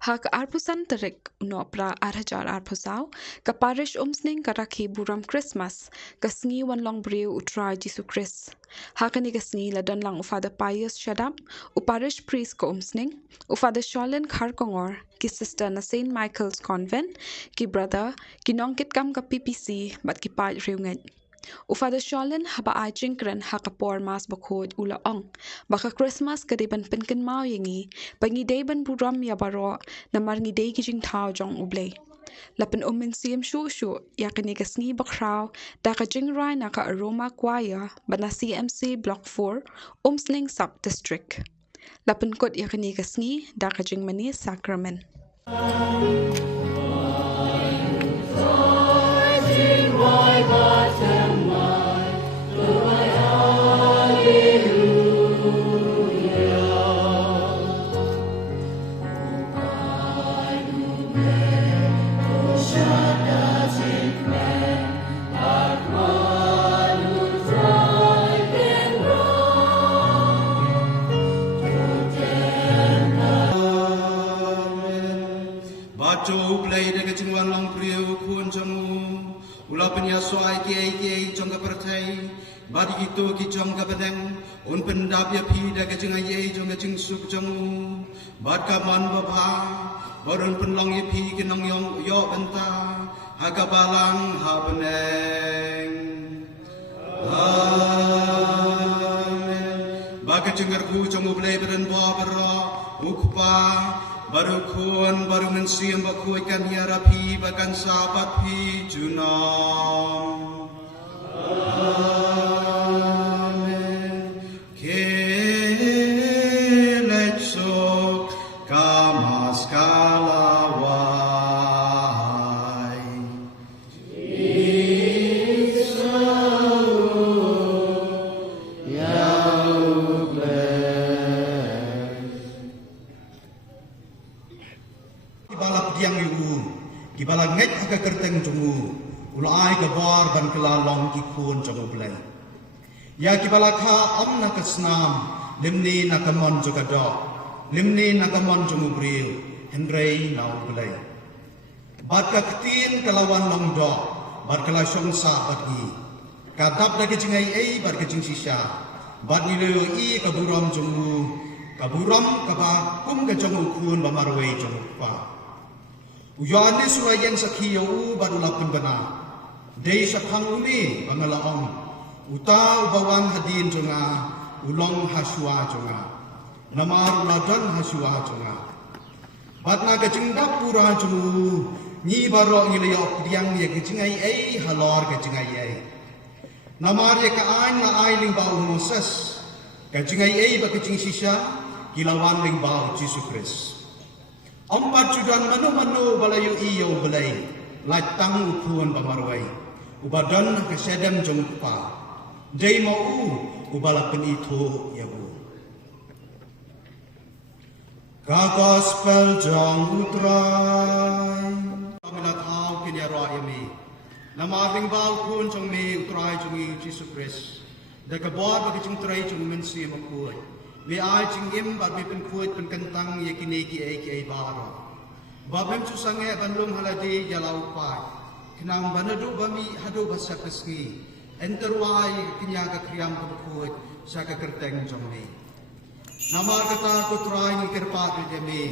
Hak arpusan terik uno pra arhajar arpusau, ka parish umsning karaki buram Christmas, ka sngi wan long briu utrai Jesu Christ. Hak ni ka sngi ladan lang ufada Pius Shadam, uparish priest ka umsning, ufada Sholin Kharkongor, ki sister na St. Michael's Convent, ki brother, ki nongkit kam ka PPC, bat ki pai riungan. Ufada Sholin haba ai jingkren haka por mas bakod ula ong. Baka Christmas kadiban pinkin mau yangi, bangi day ban buram ya baro na marngi day kijing tao jong ublay. Lapan umin siyam shu yakini ka sngi bakraw da ka jingray na ka aroma choir bana CMC Block 4 Umsning Sub-District. Lapan kot yakini ka sngi da ka jingmani Sacrament. Baco play de kecingwan long priu kun jamu ulapan ya soai kiai jong ka pertai badi itu ki jong ka bedeng un pendap ya pi de kecing ai jong ka cing suk jamu bad ka man baba barun penlong ya pi ki nong yong yo benta aga balang ha beneng amen ba kecing ku jamu play beren bo bero ukpa baru kun baru mensiam baku ikan hiarapi bahkan sahabat pi junam. Amen. Keletsok kamas kalawai. Kibala ngek aga kerteng jungu ulai ke bar ban kela long ki kun jungu blai ya kibala kha amna ka snam limni na kamon juga do limni na kamon jungu bril hendrei nau blai bat ka ktin kelawan long do bat kela shong sa bat gi kadap da ke jingai ei bat ke jing sisa bat ni leo i ka buram jungu ka buram ka ba kum ka jungu kun ba marwei jungu pa Uyani surayan sakhiyo baru lapun bana. Dei sakhang uni bangalaong. Uta ubawan hadin jonga ulong hasua jonga. Namar ladan hasua jonga. Batna kajingdak pura jongu ni baro ngiliyok diang ye kajingai ei halor kajingai ei. Namar ye ka ain na ai ling bau Moses. Kajingai ei ba kajing sisa kilawan ling bau Jesu Christ. Empat judan manu balayu iyo balai latang ukuan bamarwai ubadan kesedem jongpa dei mau ubalapen itu ya bu ka gospel jong utrai kamilat au kinya royami namaring bau kun jong me utrai jong Jesus Christ da ka bod ba jong trai jong mensi makuai we ai chingim ba bi pen kuat pen kentang ye kini ki ai baro ba bem chu sange bandung haladi jalau pa kinang banadu bami hadu basa keski enterwai kinya ka kriam ko kuat sa ka kerteng jomni namar kata ko try ni kirpa de me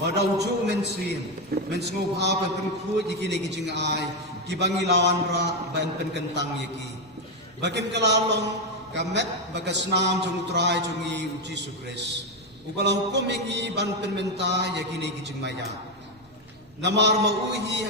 badau chu mensin mensngo ha pen kuat ye kini ki jing ai ki bangi lawan ra ban pen kentang ye ki bakin kalalong kamet bagas nam jung utrai jungi Jesu Christ ubalau komiki ban penmenta yakini kijing maya namar mauhi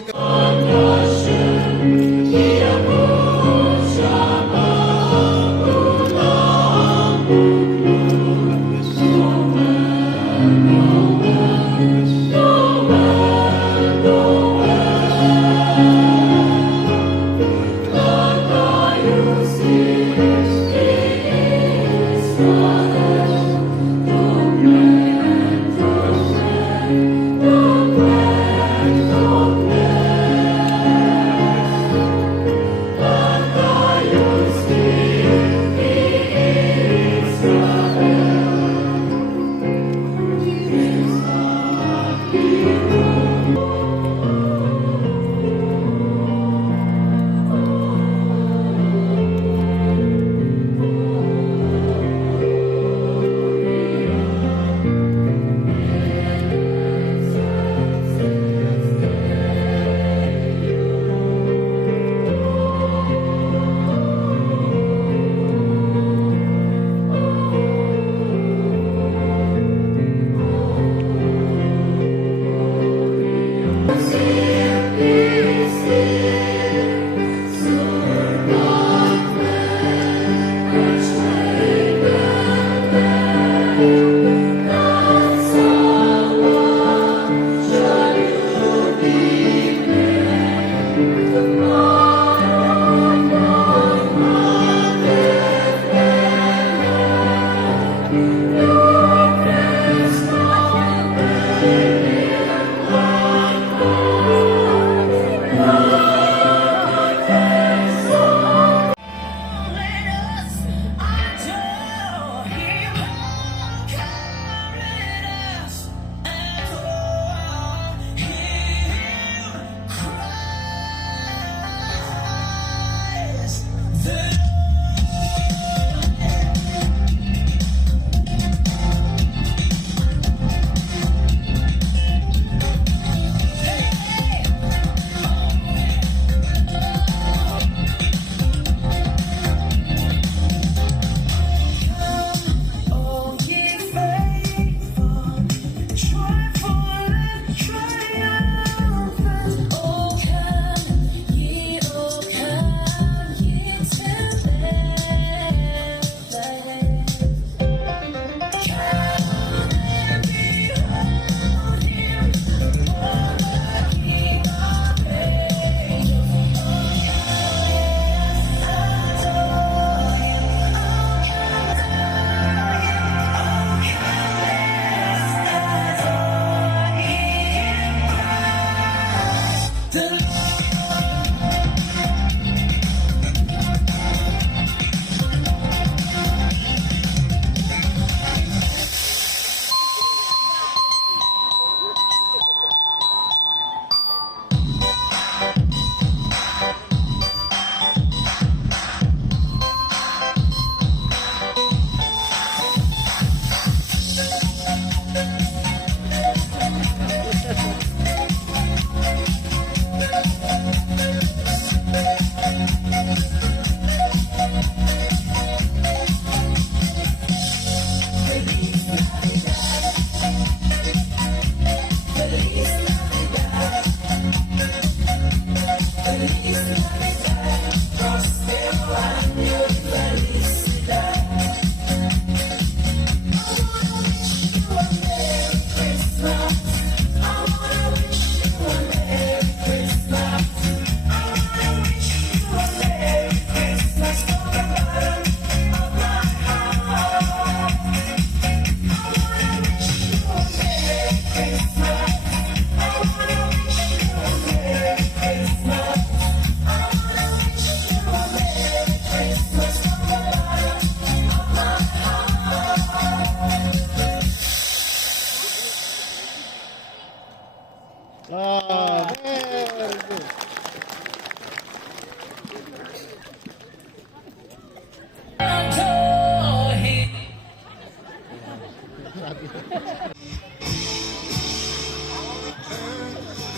Very good.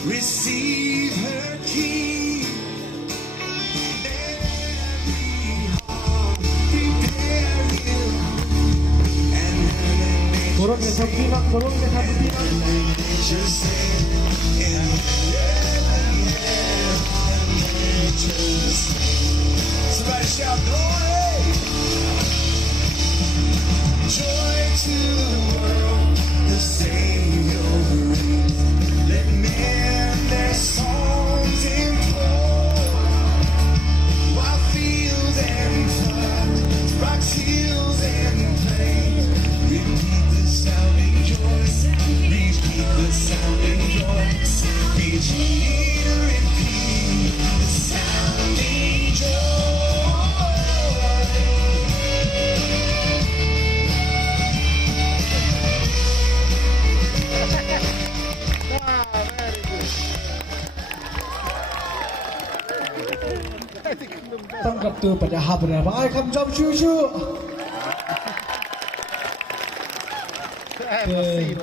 Receive her key. Turun ke samping, turun ke samping. Somebody shout glory, joy to the world, the Savior reigns. Let men their songs implore, while fields and floods, rocks, hills and plains, repeat the sounding joy, repeat the sounding joy, each year repeat the sounding joy. Tangkap tu pada habra. Ai kam jom cucu. Okay.